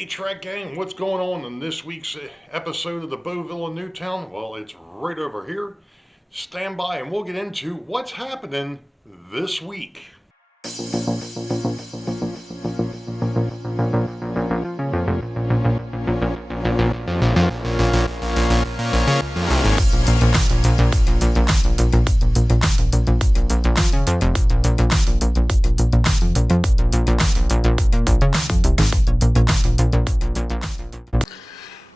Hey Track Gang, what's going on in this week's episode of the Boeville Newtown? Well, it's right over here. Stand by and we'll get into what's happening this week.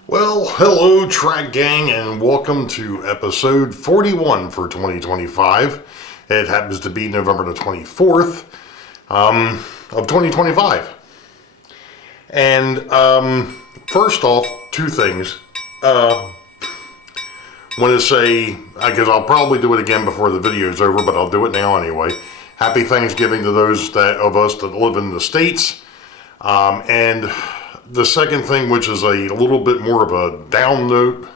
Well, hello Track Gang and welcome to episode 41 for 2025. It happens to be November the 24th of 2025. And first off, two things. Want to say, I guess I'll probably do it again before the video is over, but I'll do it now anyway. Happy Thanksgiving to those of us that live in the States. And the second thing, which is a little bit more of a down note,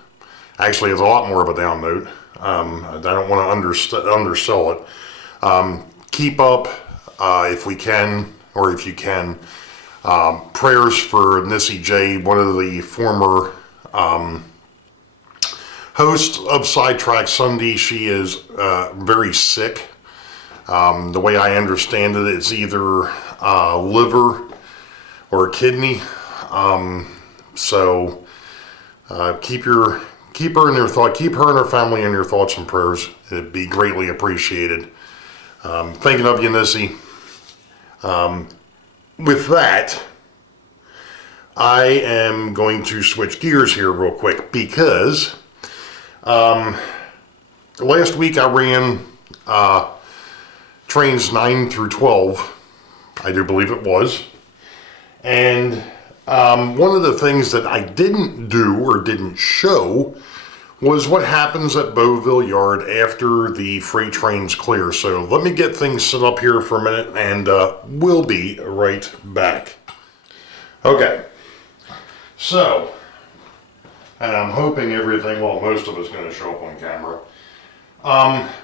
actually it's a lot more of a down note. I don't want to undersell it. Keep up, if we can, or if you can, prayers for Nissy J, one of the former hosts of Sidetrack Sunday. She is very sick. The way I understand it, it's either liver or kidney. So keep her in your thought. Keep her and her family in your thoughts and prayers. It'd be greatly appreciated. Thinking of you, Nissy. With that, I am going to switch gears here real quick because last week I ran trains 9 through 12. I do believe it was. And one of the things that I didn't do or didn't show was what happens at Boeville Yard after the freight trains clear. So let me get things set up here for a minute and we'll be right back. Okay, so, and I'm hoping everything, well, most of it's going to show up on camera.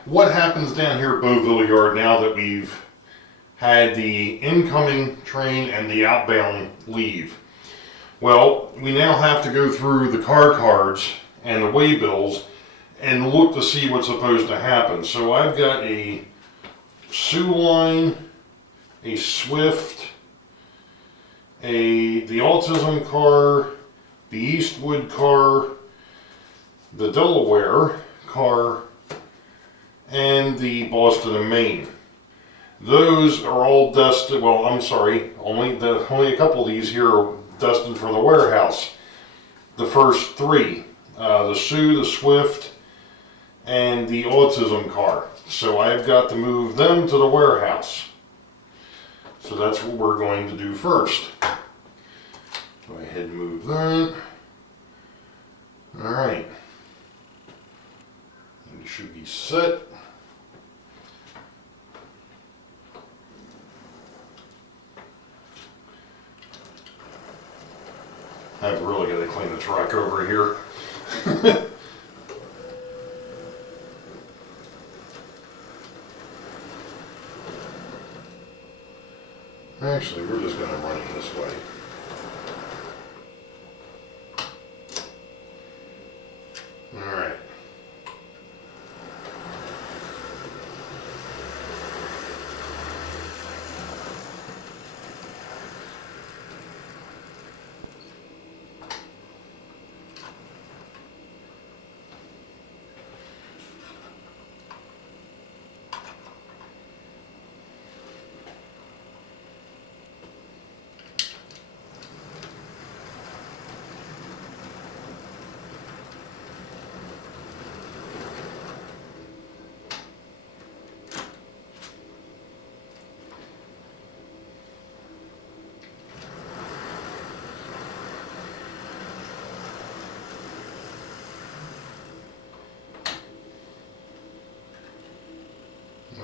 What happens down here at Boeville Yard now that we've had the incoming train and the outbound leave? Well, we now have to go through the car cards and the waybills and look to see what's supposed to happen. So I've got a Sioux Line, a Swift, the Autism car, the Eastwood car, the Delaware car, and the Boston and Maine. Those are all destined, well, I'm sorry, only a couple of these here are destined for the warehouse. The first three, the Sioux, the Swift, and the Autism car. So I've got to move them to the warehouse. So that's what we're going to do first. Go ahead and move that. All right. And it should be set. I've really got to clean the truck over here. Actually, we're just going to run it this way. All right.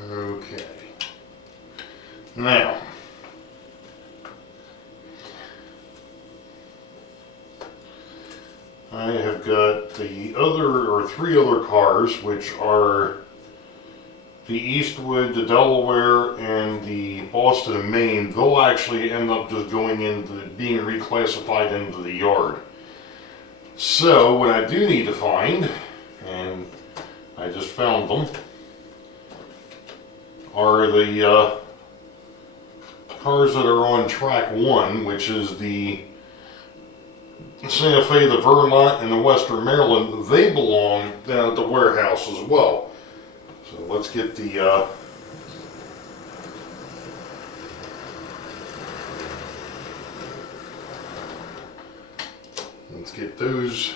Okay. Now, I have got the other, or three other cars, which are the Eastwood, the Delaware, and the Boston and Maine, they'll actually end up just going into being reclassified into the yard. So what I do need to find, and I just found them, are the cars that are on track 1, which is the Santa Fe, the Vermont, and the Western Maryland. They belong down at the warehouse as well. So let's get the let's get those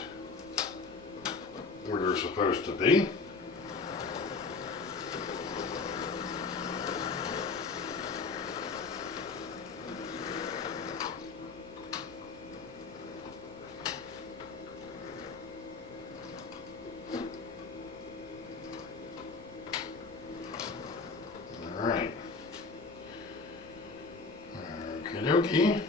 where they're supposed to be. Alright. Okie dokie.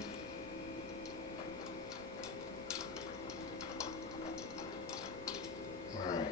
Alright.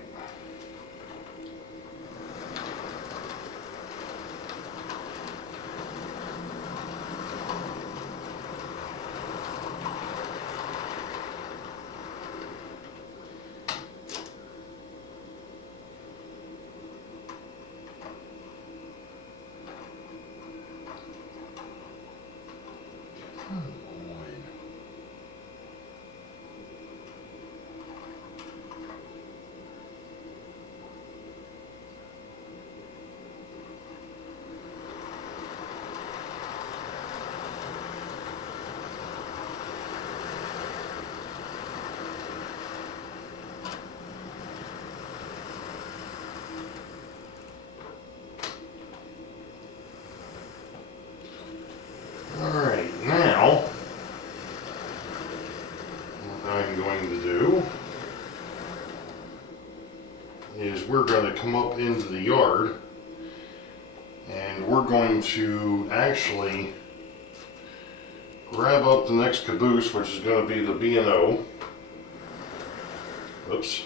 Alright, now what I'm going to do is we're going to come up into the yard and we're going to actually grab up the next caboose, which is going to be the B&O. Oops.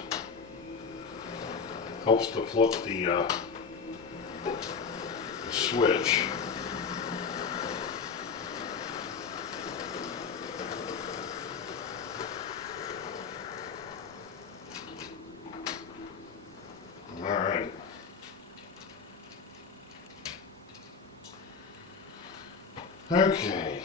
Helps to flip the switch. Alright. Okay.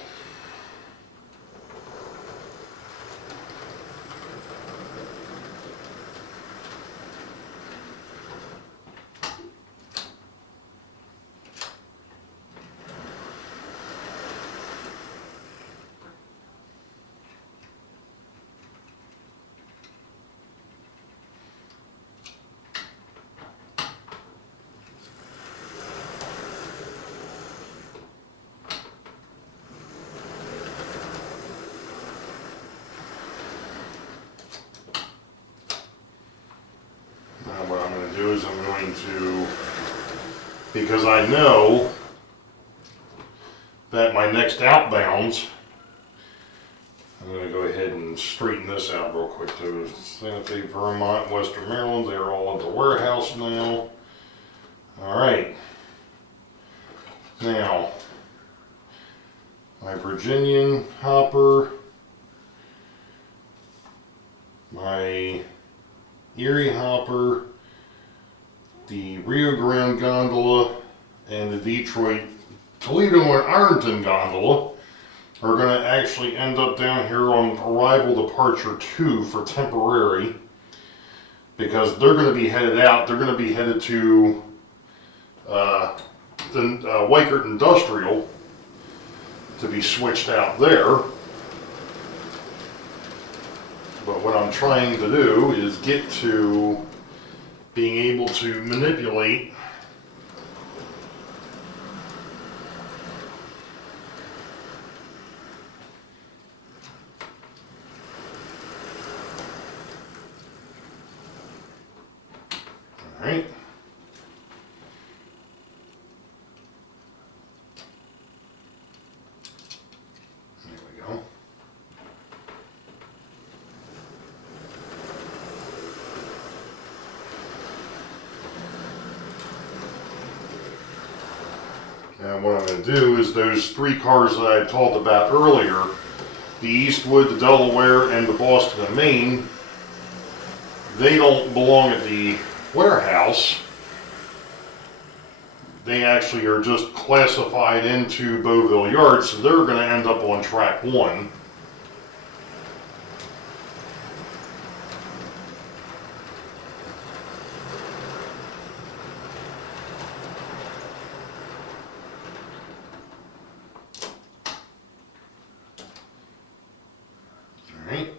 Now what I'm going to do is I'm going to, because I know that my next outbounds, I'm going to go ahead and straighten this out real quick too. Santa Fe, Vermont, Western Maryland, they're all at the warehouse now. Alright. Now, my Virginian hopper, my Erie hopper, the Rio Grande gondola, and the Detroit, Toledo, and Ironton gondola are going to actually end up down here on arrival departure 2 for temporary, because they're going to be headed out. They're going to be headed to the Weikert Industrial to be switched out there. But what I'm trying to do is get to being able to manipulate Alright. There we go. And what I'm going to do is those three cars that I talked about earlier, the Eastwood, the Delaware, and the Boston and Maine, they don't belong at the warehouse. They actually are just classified into Boeville Yard, so they're going to end up on track 1. Alright.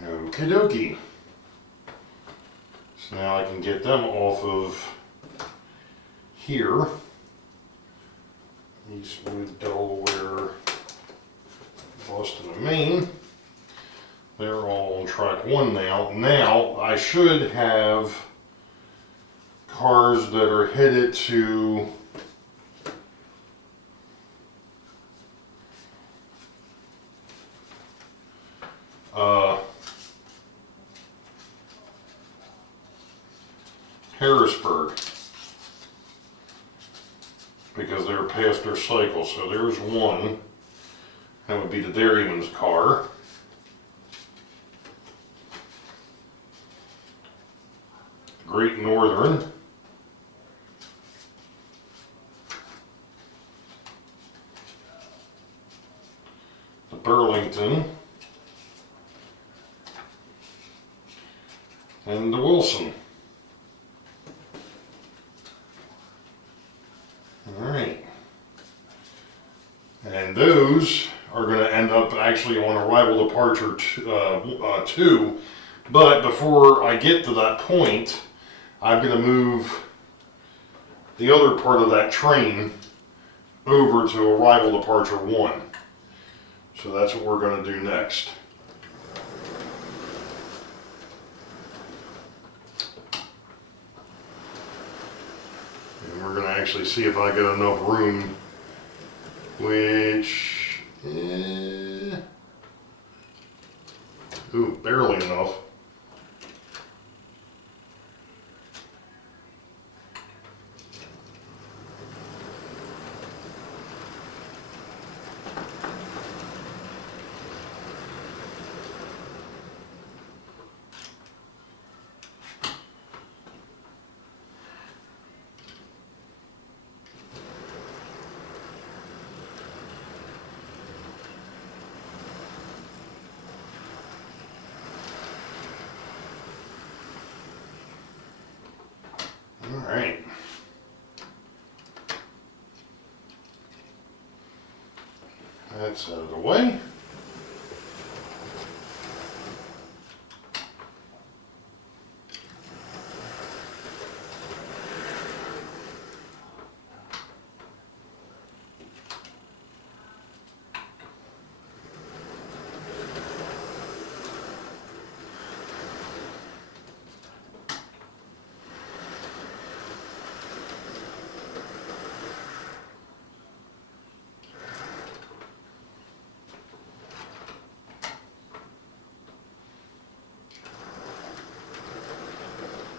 Okie dokie. So now I can get them off of here. Eastwood, Delaware, Boston and Maine. They're all on track 1 now. Now I should have cars that are headed to Harrisburg, because they're past their cycle. So there's one. That would be the dairyman's car. Great Northern. The Burlington. And the Wilson. Alright. And those are going to end up actually on arrival departure 2. But before I get to that point, I'm going to move the other part of that train over to arrival departure 1. So that's what we're going to do next. And we're going to actually see if I get enough room, which, ooh, barely enough. All right. That's out of the way.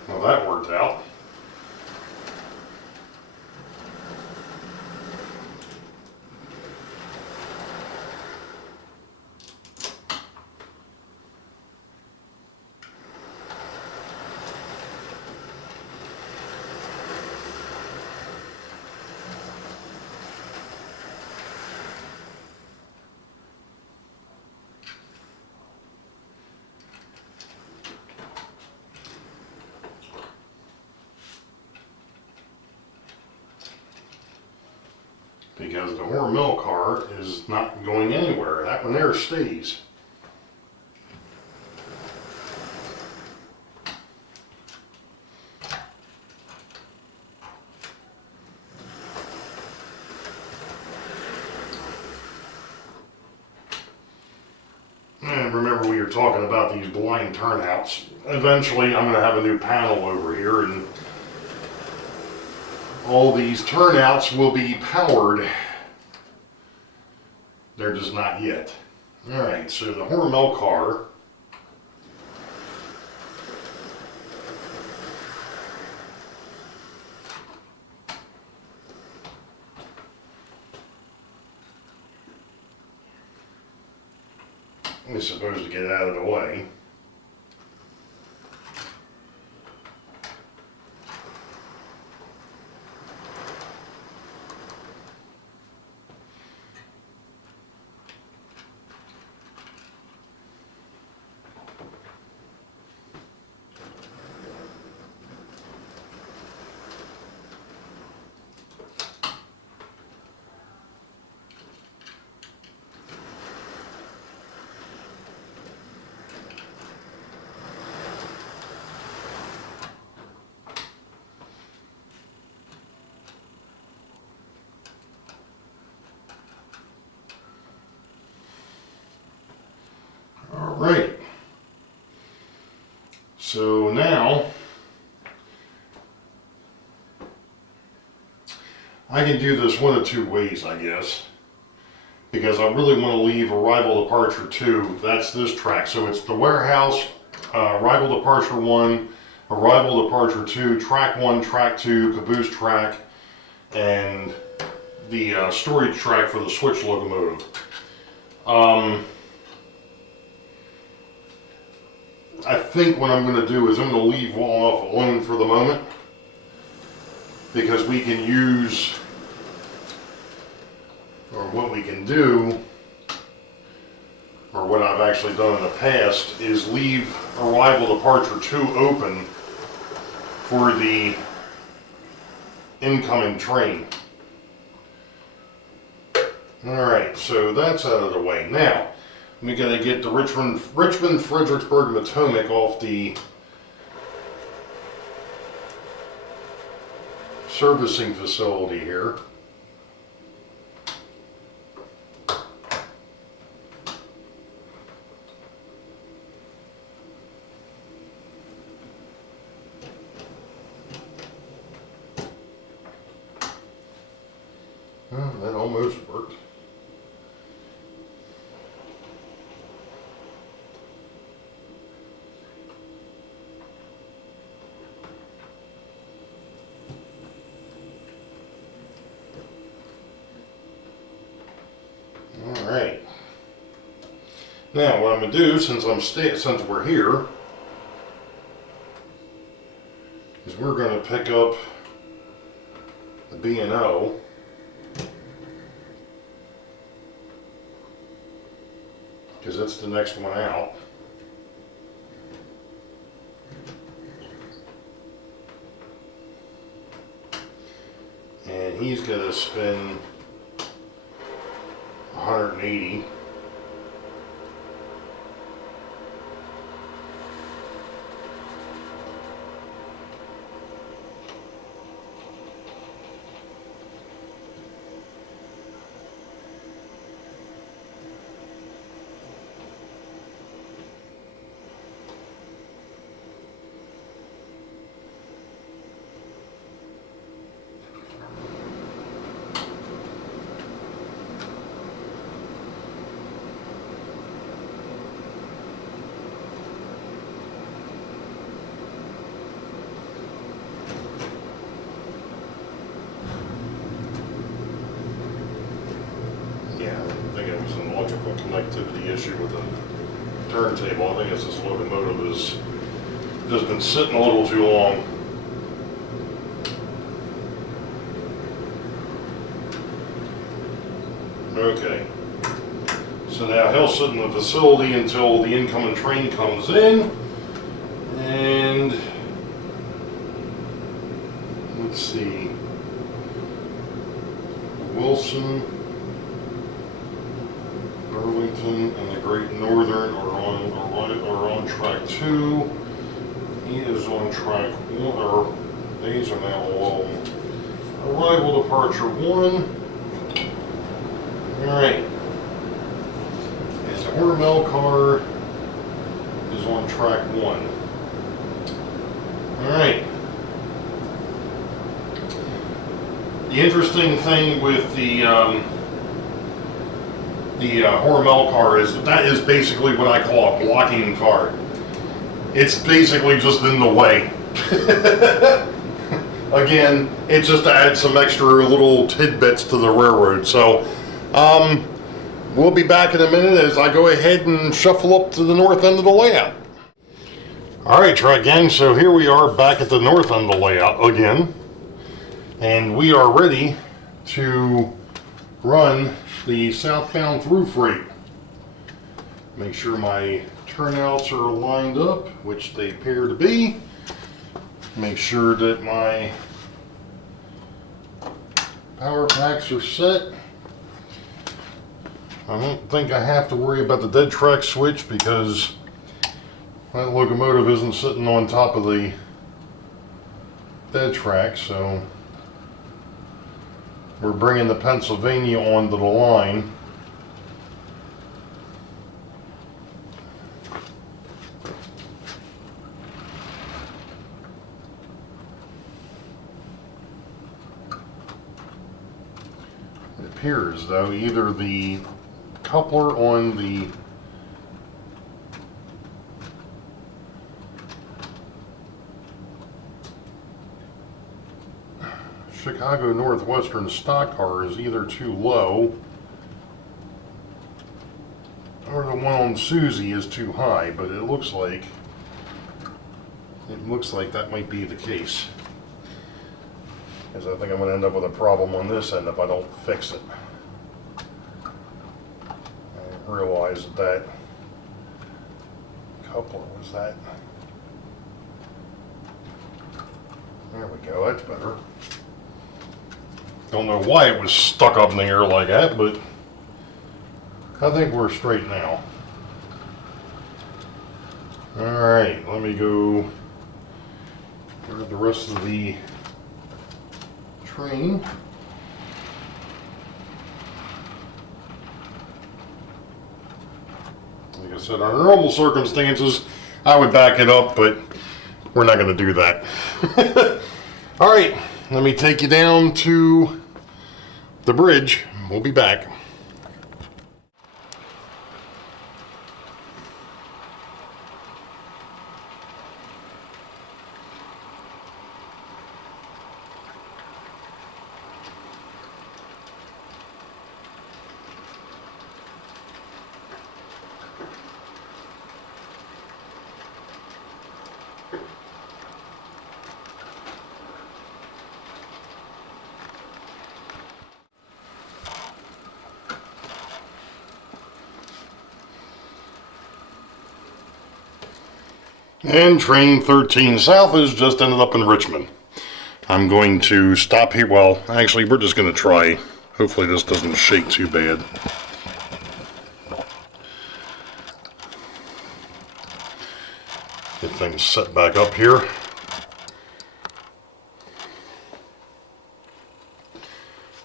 Well, that worked out. Because the Hormel car is not going anywhere. That one there stays. And remember, we were talking about these blind turnouts. Eventually, I'm going to have a new panel over here, and all these turnouts will be powered. They're just not yet. Alright, so the Hormel car is supposed to get out of the way. Alright, so now I can do this one of two ways, I guess, because I really want to leave Arrival Departure 2. That's this track, so it's the warehouse, Arrival Departure 1, Arrival Departure 2, track 1, track 2, caboose track, and the storage track for the switch locomotive. I think what I'm going to do is I'm going to leave Wall-Off alone for the moment, because we can use, or what we can do, or what I've actually done in the past, is leave Arrival Departure 2 open for the incoming train. Alright, so that's out of the way. Now, we got to get the Richmond, Fredericksburg, Potomac off the servicing facility here. Well, that almost worked. Alright. Now what I'm going to do, since we're here, is we're going to pick up the B&O. Because it's the next one out. And he's going to spend 180. Electrical connectivity issue with the turntable. I think it's this locomotive has just been sitting a little too long. Okay, so now he'll sit in the facility until the incoming train comes in, and let's see, Wilson, Burlington, and the Great Northern are on track 2. He is on track 1, or these are now all Arrival Departure 1. Alright. And so Hormel car is on track 1. Alright. The interesting thing with the Hormel car is that is basically what I call a blocking car. It's basically just in the way. Again, it's just to add some extra little tidbits to the railroad. So, we'll be back in a minute as I go ahead and shuffle up to the north end of the layout. Alright, track gang, so here we are back at the north end of the layout again. And we are ready to run the southbound through freight. Make sure my turnouts are lined up, which they appear to be. Make sure that my power packs are set. I don't think I have to worry about the dead track switch because that locomotive isn't sitting on top of the dead track, so we're bringing the Pennsylvania onto the line. It appears, though, either the coupler on the Chicago Northwestern stock car is either too low or the one on Susie is too high, but it looks like that might be the case, because I think I'm going to end up with a problem on this end if I don't fix it. I realized that coupler was that. There we go, that's better. Don't know why it was stuck up in the air like that, but I think we're straight now. Alright, let me go grab the rest of the train. Like I said, under normal circumstances, I would back it up, but we're not going to do that. Alright, let me take you down to the bridge. We'll be back. And train 13 South has just ended up in Richmond. I'm going to stop here. Well, actually, we're just going to try. Hopefully this doesn't shake too bad. Get things set back up here.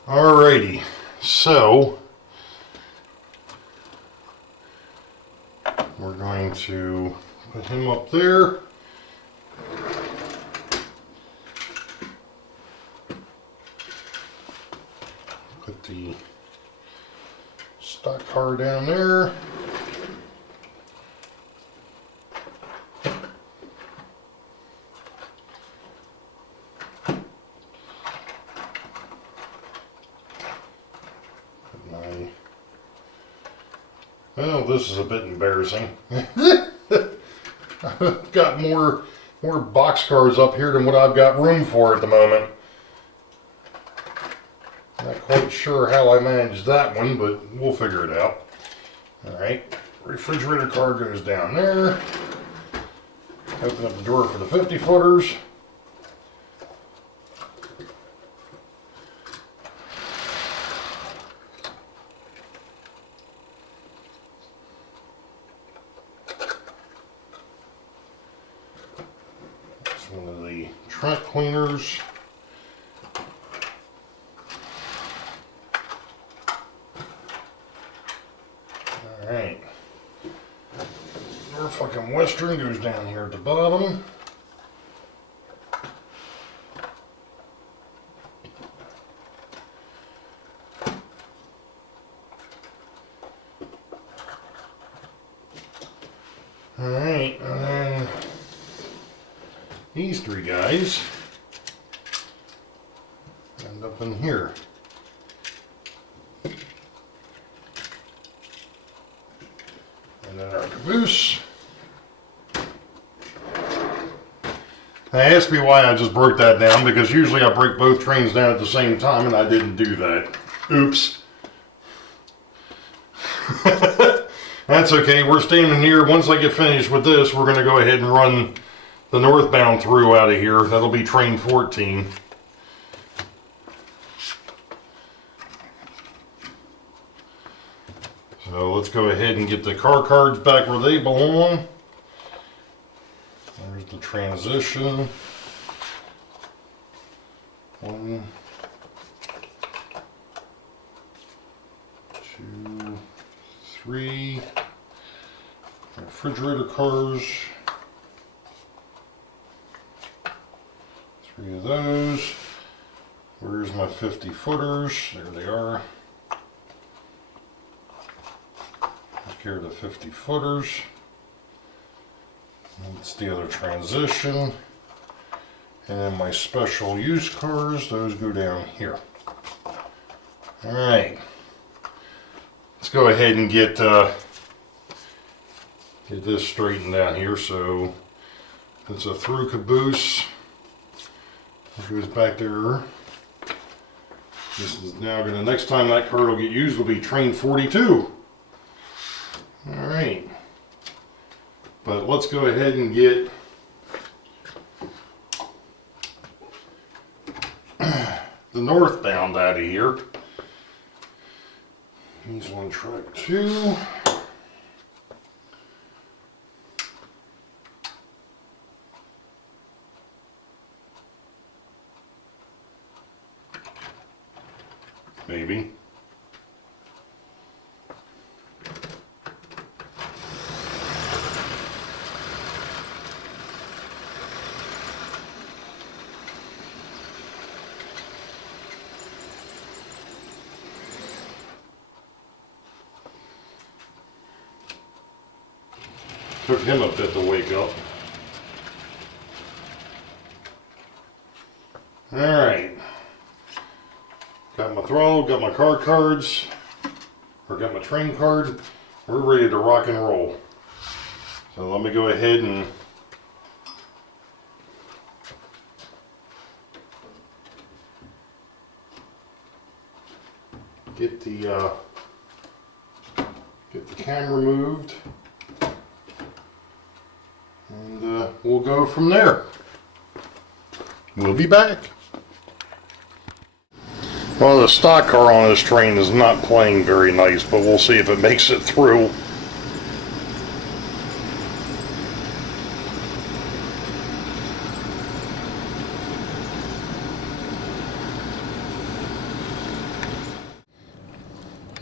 Alrighty, so we're going to put him up there. Put the stock car down there. Well, this is a bit embarrassing. I've got more boxcars up here than what I've got room for at the moment. Not quite sure how I managed that one, but we'll figure it out. Alright, refrigerator car goes down there. Open up the door for the 50-footers. One of the track cleaners. Alright. Norfolk and Western goes down here at the bottom. Alright, and then these three guys end up in here. And then our caboose. Now ask me why I just broke that down, because usually I break both trains down at the same time and I didn't do that. Oops. That's okay, we're standing here. Once I get finished with this, we're going to go ahead and run the northbound through out of here. That'll be train 14. So let's go ahead and get the car cards back where they belong. There's the transition. 1, 2, 3. Refrigerator cars. 3 of those. Where's my 50 footers? There they are. Take care of the 50 footers. That's the other transition. And then my special use cars, those go down here. Alright. Let's go ahead and get this straightened out here. So it's a through caboose. It goes back there. This is now going to, next time that card will get used will be train 42. Alright. But let's go ahead and get the northbound out of here. He's on track 2. Maybe. Took him a bit to wake up. Alright. Got my throttle, got my car cards, or got my train card. We're ready to rock and roll. So let me go ahead and get the camera moved. And we'll go from there. We'll be back. Well, the stock car on this train is not playing very nice, but we'll see if it makes it through.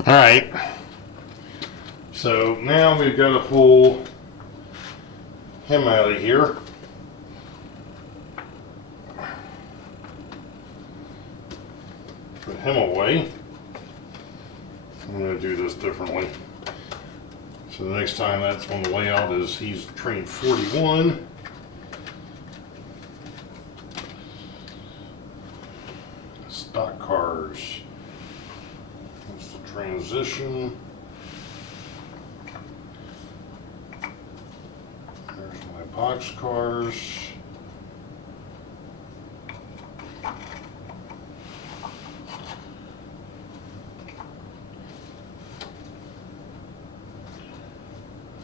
Alright. So now we've got to pull him out of here. Put him away. I'm going to do this differently. So the next time that's on the layout is he's train 41. Stock cars. That's the transition. Box cars.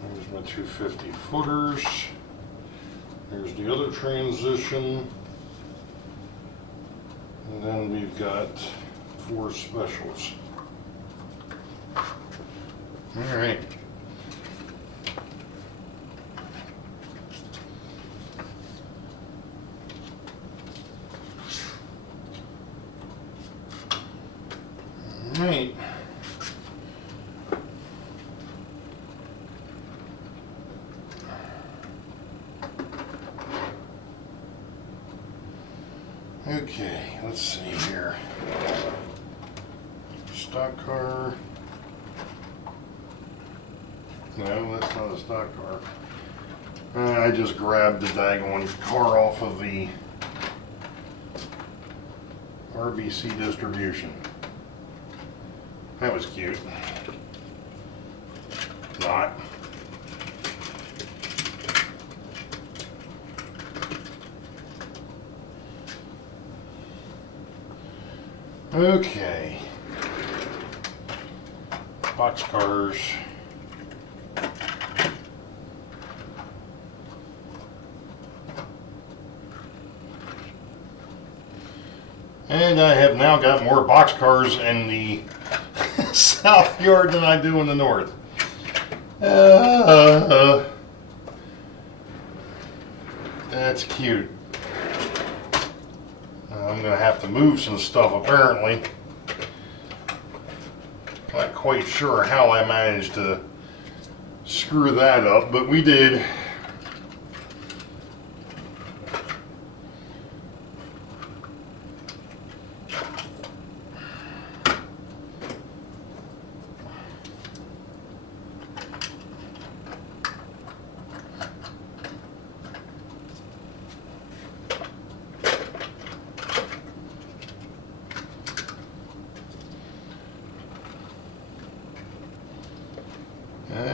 There's my 250 footers. There's the other transition. And then we've got 4 specials. All right. Right. Okay, let's see here. Stock car. No, that's not a stock car. I just grabbed the daggone car off of the RBC distribution. That was cute. Not. Okay. Boxcars. And I have now got more boxcars in the south yard than I do in the north. That's cute. I'm going to have to move some stuff apparently. Not quite sure how I managed to screw that up, but we did.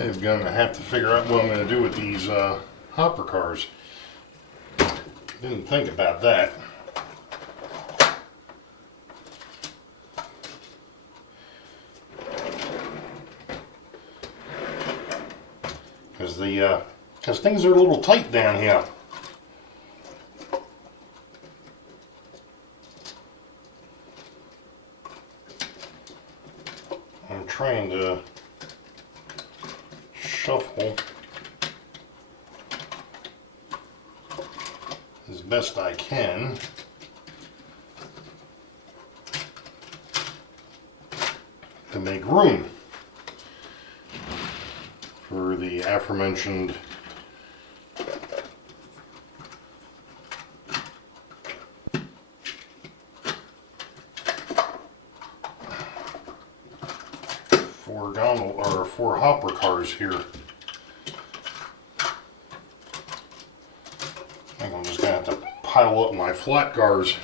I'm going to have to figure out what I'm going to do with these hopper cars. Didn't think about that. Because things are a little tight down here. I'm trying to shuffle as best I can to make room for the aforementioned four hopper cars here. I think I'm just gonna have to pile up my flat cars.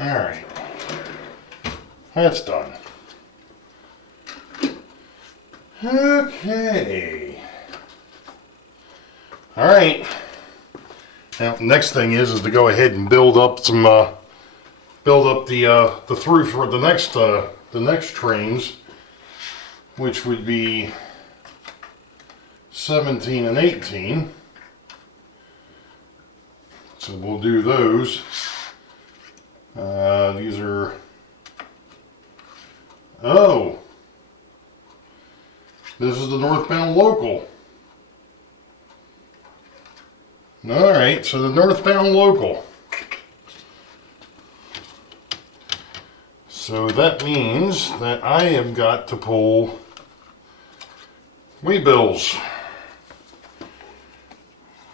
All right. That's done. Okay. All right. Now, next thing is to go ahead and build up some, the through for the next trains, which would be 17 and 18. So we'll do those. These are. Oh, this is the northbound local. All right, so the northbound local. So that means that I have got to pull waybills.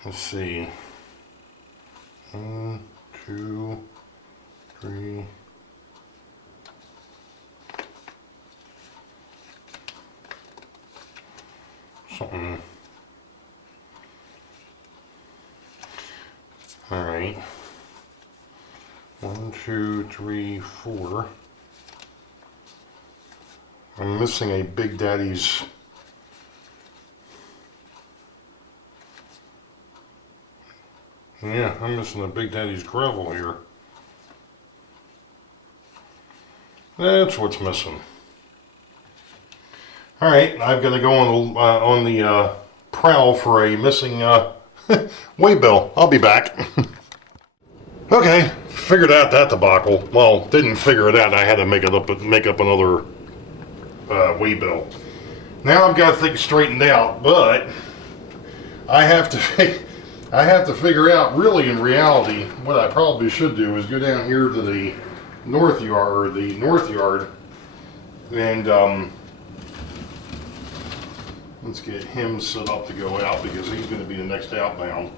Let's see. 1, 2, 3. Something. All right. 1, 2, 3, 4. I'm missing a Big Daddy's. Yeah, I'm missing a Big Daddy's gravel here. That's what's missing. All right, I've got to go on the prowl for a missing waybill. I'll be back. Okay, figured out that debacle. Well, didn't figure it out. I had to make up another waybill. Now I've got things straightened out, but I have I have to figure out, really in reality, what I probably should do is go down here to the north yard, and let's get him set up to go out because he's going to be the next outbound.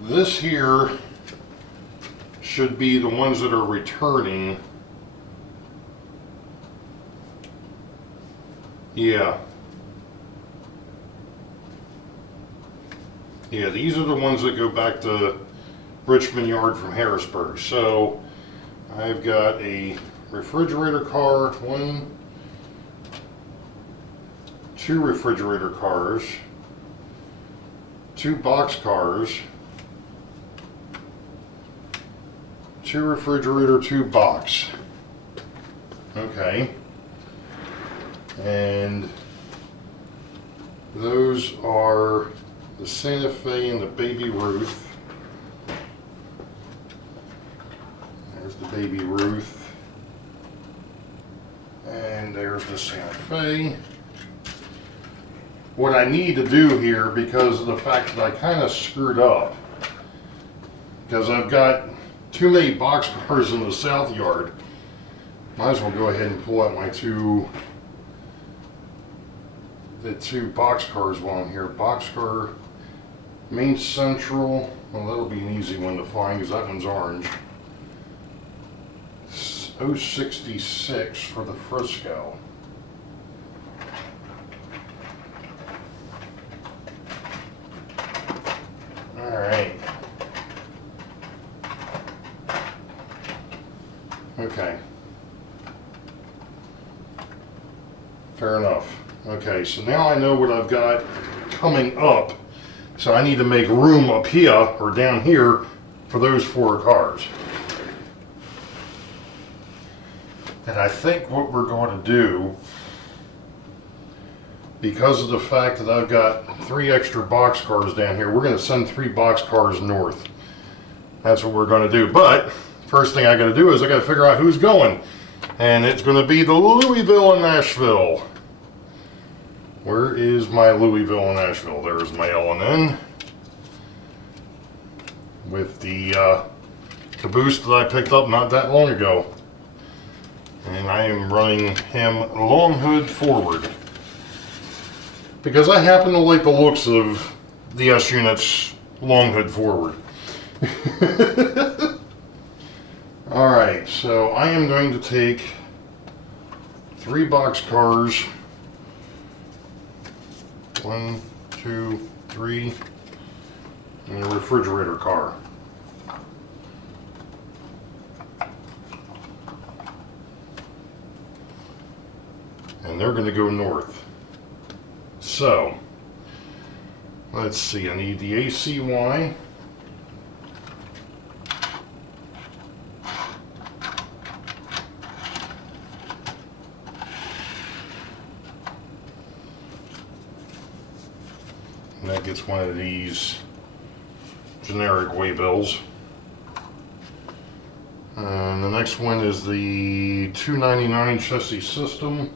This here should be the ones that are returning. Yeah. Yeah, these are the ones that go back to Richmond Yard from Harrisburg. So I've got a refrigerator car, two refrigerator cars, two box cars, two refrigerator, two box. Okay. And those are the Santa Fe and the Baby Ruth. There's the Baby Ruth. And there's the Santa Fe. What I need to do here, because of the fact that I kind of screwed up, because I've got too many box cars in the south yard, might as well go ahead and pull out my two box cars while I'm here. Boxcar Main Central, well, that'll be an easy one to find because that one's orange. 066 for the Frisco. All right. Okay. Fair enough. Okay, so now I know what I've got coming up. So I need to make room up here or down here for those 4 cars. And I think what we're going to do, because of the fact that I've got 3 extra box cars down here, we're going to send 3 box cars north. That's what we're going to do. But first thing I got to do is I got to figure out who's going. And it's going to be the Louisville and Nashville. Where is my Louisville and Nashville? There's my L&N with the caboose that I picked up not that long ago. And I am running him long hood forward because I happen to like the looks of the S units long hood forward. Alright, so I am going to take 3 box cars. 1, 2, 3, and a refrigerator car. And they're going to go north. So, let's see, I need the ACY. And that gets one of these generic waybills. And the next one is the 299 chassis system.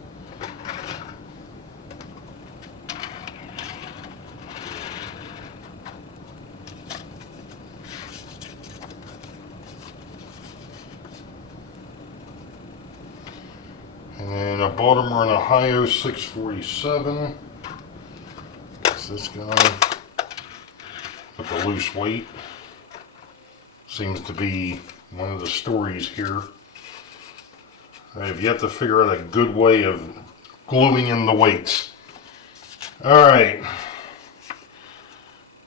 And then a Baltimore and Ohio 647. This guy with the loose weight seems to be one of the stories here. I have yet to figure out a good way of gluing in the weights. Alright,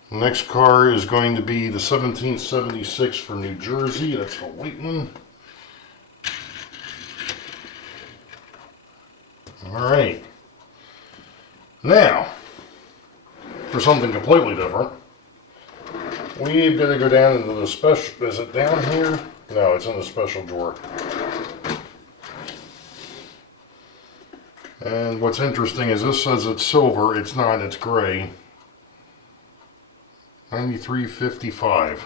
next car is going to be the 1776 from New Jersey. That's the white one. Alright, now for something completely different, we've got to go down into the special, is it down here? No, it's in the special drawer. And what's interesting is this says it's silver, it's not, it's gray. 93.55.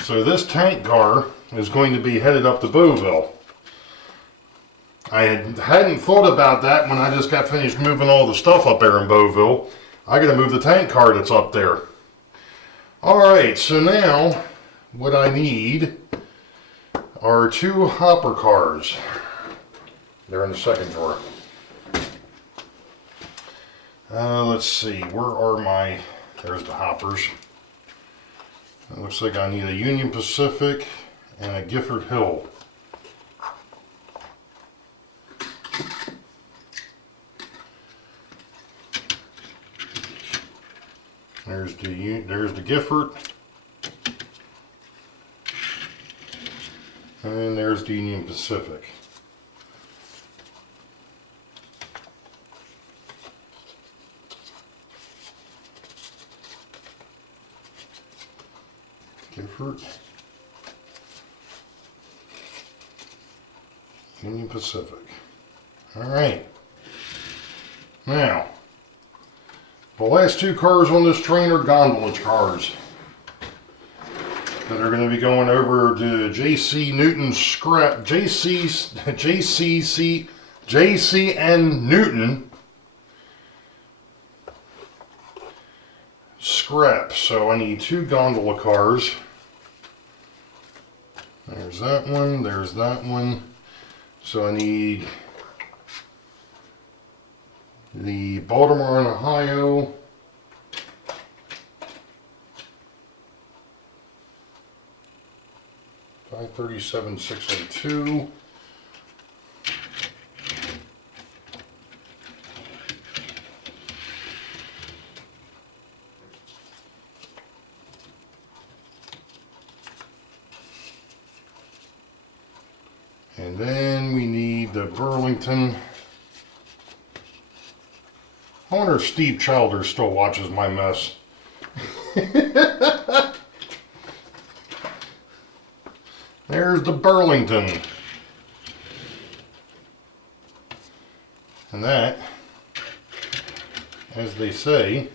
So this tank car is going to be headed up to Boeville. I hadn't thought about that when I just got finished moving all the stuff up there in Boeville. I got to move the tank car that's up there. Alright, so now what I need are 2 hopper cars. They're in the second drawer. Let's see, where are my... There's the hoppers. It looks like I need a Union Pacific and a Gifford Hill. There's the Gifford, and there's the Union Pacific. Gifford, Union Pacific. All right. Now, the last 2 cars on this train are gondola cars that are going to be going over to JC Newton scrap, JCN Newton scrap. So I need 2 gondola cars. There's that one, there's that one. So I need the Baltimore and Ohio, $537,602. And then we need the Burlington. I wonder if Steve Childers still watches my mess. There's the Burlington. And that, as they say,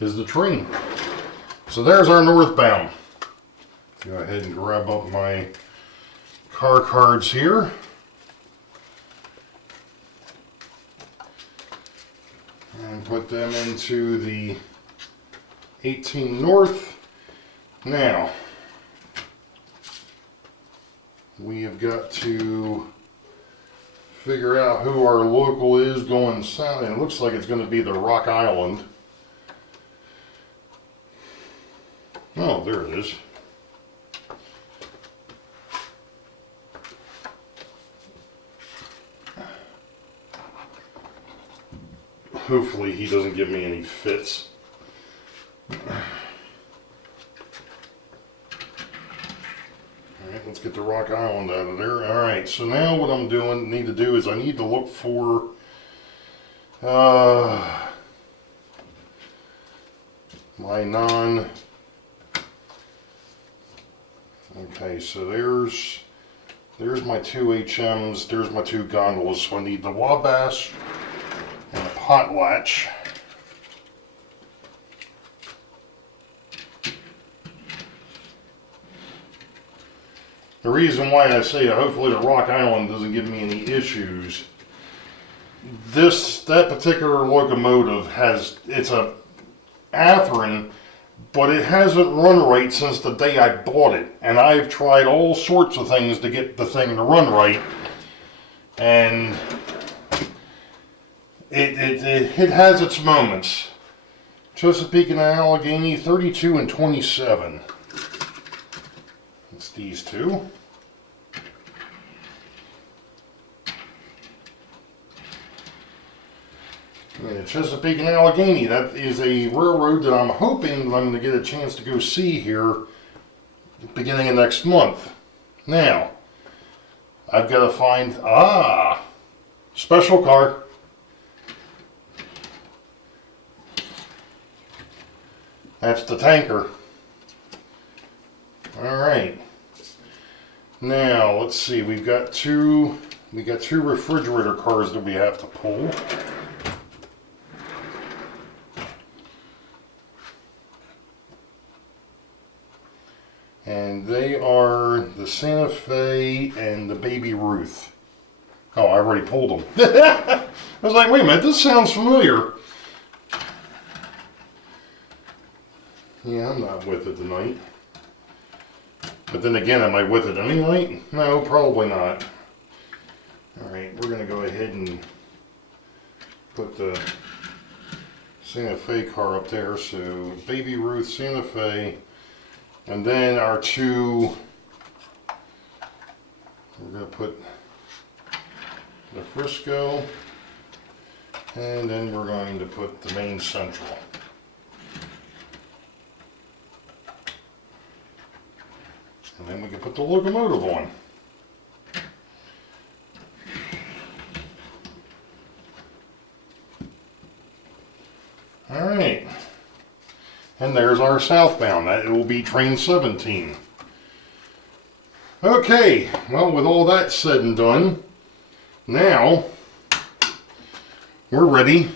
is the train. So there's our northbound. Go ahead and grab up my car cards here. And put them into the 18 North. Now, we have got to figure out who our local is going south. And it looks like it's going to be the Rock Island. Oh, there it is. Hopefully he doesn't give me any fits. Alright, let's get the Rock Island out of there. Alright, so now what I'm need to do is I need to look for my non... Okay, so there's my 2 HMs, there's my 2 gondolas, so I need the Wabash and a potlatch. The reason why I say hopefully the Rock Island doesn't give me any issues, that particular locomotive it's a Athearn, but it hasn't run right since the day I bought it, and I've tried all sorts of things to get the thing to run right, and it has its moments. Chesapeake and Allegheny, 32 and 27. It's these 2. And Chesapeake and Allegheny, that is a railroad that I'm hoping I'm going to get a chance to go see here beginning of next month. Now, I've got to find, special car. That's the tanker. Alright. Now, let's see, we got two refrigerator cars that we have to pull. And they are the Santa Fe and the Baby Ruth. Oh, I already pulled them. I was like, wait a minute, this sounds familiar. Yeah, I'm not with it tonight. But then again, am I with it any night? No, probably not. Alright, we're going to go ahead and put the Santa Fe car up there. So, Baby Ruth, Santa Fe, and then our two, we're going to put the Frisco, and then we're going to put the Main Central. And then we can put the locomotive on. Alright. And there's our southbound. That will be train 17. Okay, well, with all that said and done, now we're ready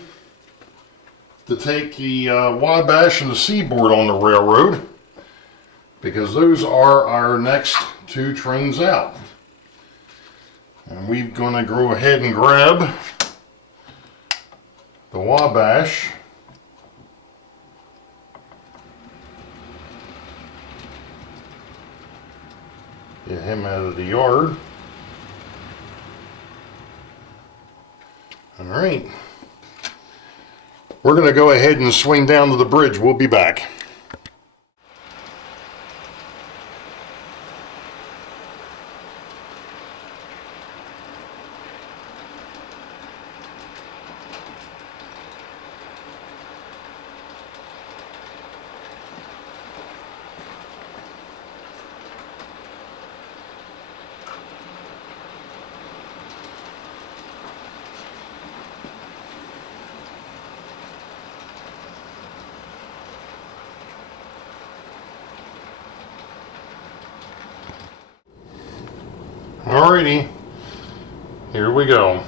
to take the Wabash and the Seaboard on the railroad, because those are our next two trains out. And we're going to go ahead and grab the Wabash. Get him out of the yard. All right. We're going to go ahead and swing down to the bridge. We'll be back. Alrighty, here we go.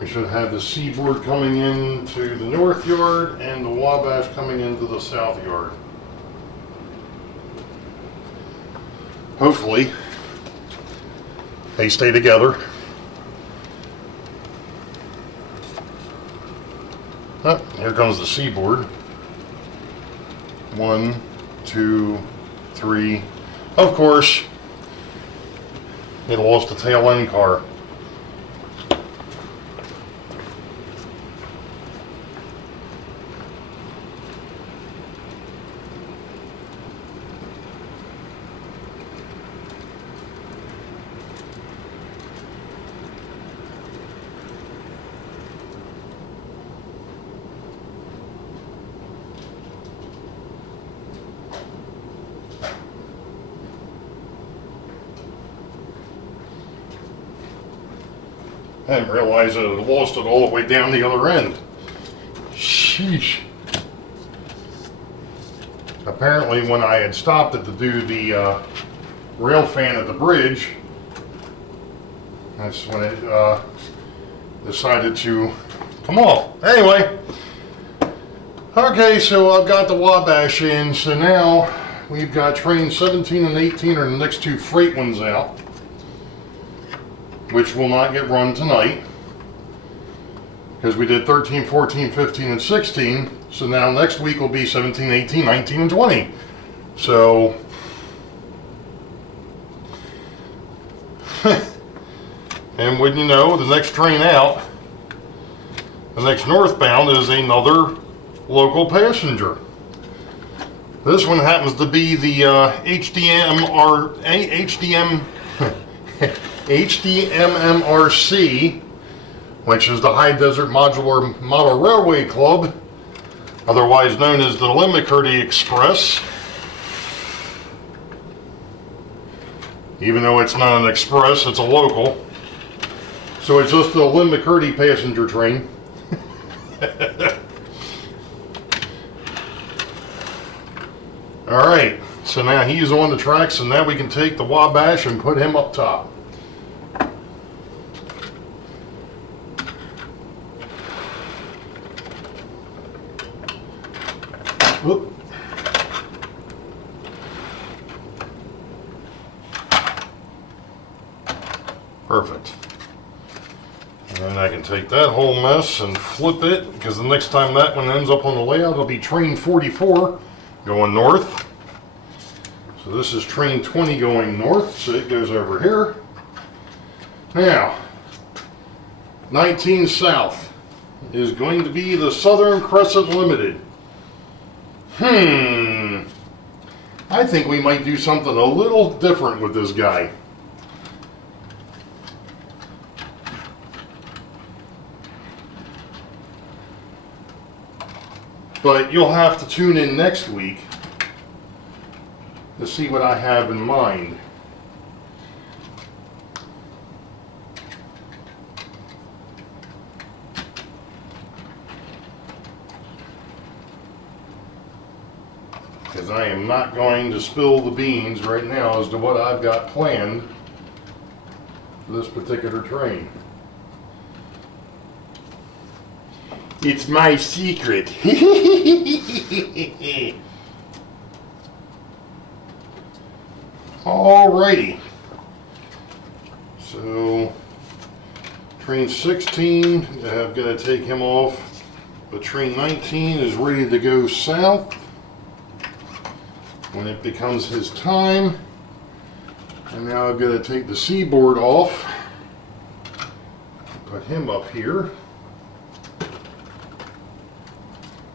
We should have the Seaboard coming into the north yard and the Wabash coming into the south yard. Hopefully, they stay together. Oh, here comes the Seaboard. 1, 2, 3. Of course, it lost the tail end car. I didn't realize I had lost it all the way down the other end. Sheesh. Apparently when I had stopped it to do the rail fan at the bridge, that's when it decided to come off. Anyway, okay, so I've got the Wabash in, so now we've got trains 17 and 18 are the next two freight ones out, which will not get run tonight because we did 13, 14, 15, and 16. So now next week will be 17, 18, 19, and 20. So, and when you know, the next train out, the next northbound is another local passenger. This one happens to be the HDMMRC, which is the High Desert Modular Model Railway Club, otherwise known as the Limacurdy Express. Even though it's not an express, it's a local. So it's just a Limacurdy passenger train. Alright, so now he's on the tracks, and now we can take the Wabash and put him up top. Whoop. Perfect. And I can take that whole mess and flip it, because the next time that one ends up on the layout, it'll be train 44 going north. So this is train 20 going north, so it goes over here. Now, 19 south is going to be the Southern Crescent Limited. I think we might do something a little different with this guy. But you'll have to tune in next week to see what I have in mind. Because I am not going to spill the beans right now as to what I've got planned for this particular train. It's my secret. Alrighty. So, train 16, I've got to take him off. But train 19 is ready to go south when it becomes his time. And now I've got to take the seaboard off. Put him up here.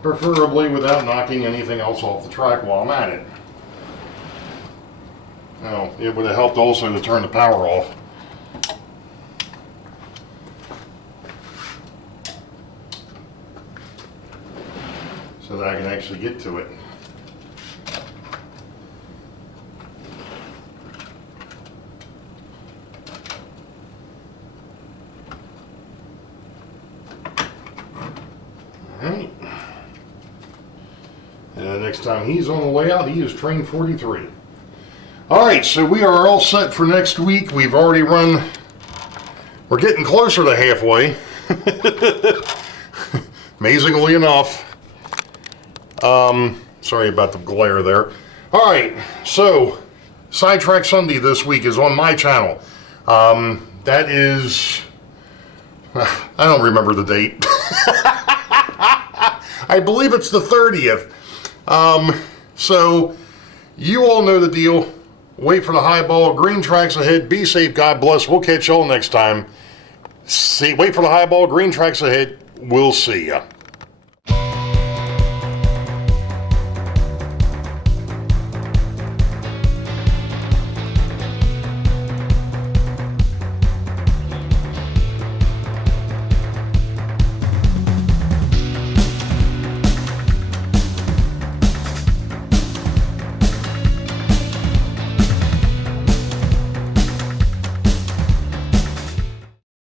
Preferably without knocking anything else off the track while I'm at it. Now, it would have helped also to turn the power off. So that I can actually get to it. Alright. And next time he's on the layout, he is train 43. Alright, so we are all set for next week. We've already run, we're getting closer to halfway. Amazingly enough. Sorry about the glare there. Alright, so Sidetrack Sunday this week is on my channel. That is, I don't remember the date. I believe it's the 30th. So you all know the deal. Wait for the high ball. Green tracks ahead. Be safe. God bless. We'll catch y'all next time. Wait for the high ball. Green tracks ahead. We'll see ya.